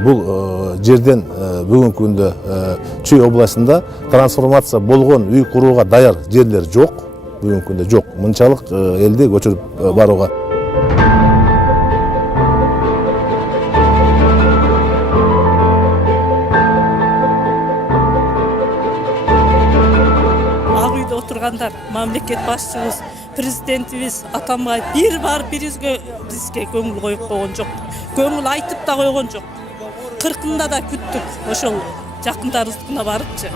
Бұл жерден бүгінгі күнде Чүй областында трансформация болған үй құруға даяр жерлер жоқ. Бүгінгі күнде жоқ. Мұншалық елде көчіріп баруға. Ақ үйде отырғандар, мемлекет басшымыз, президентimiz Атамбаев bir бар бізге көңіл қойып қойған жоқ. Көңіл айтып та қойған жоқ. 40-ында да күттік, ошол жақындарыбыздыкына барыпчы.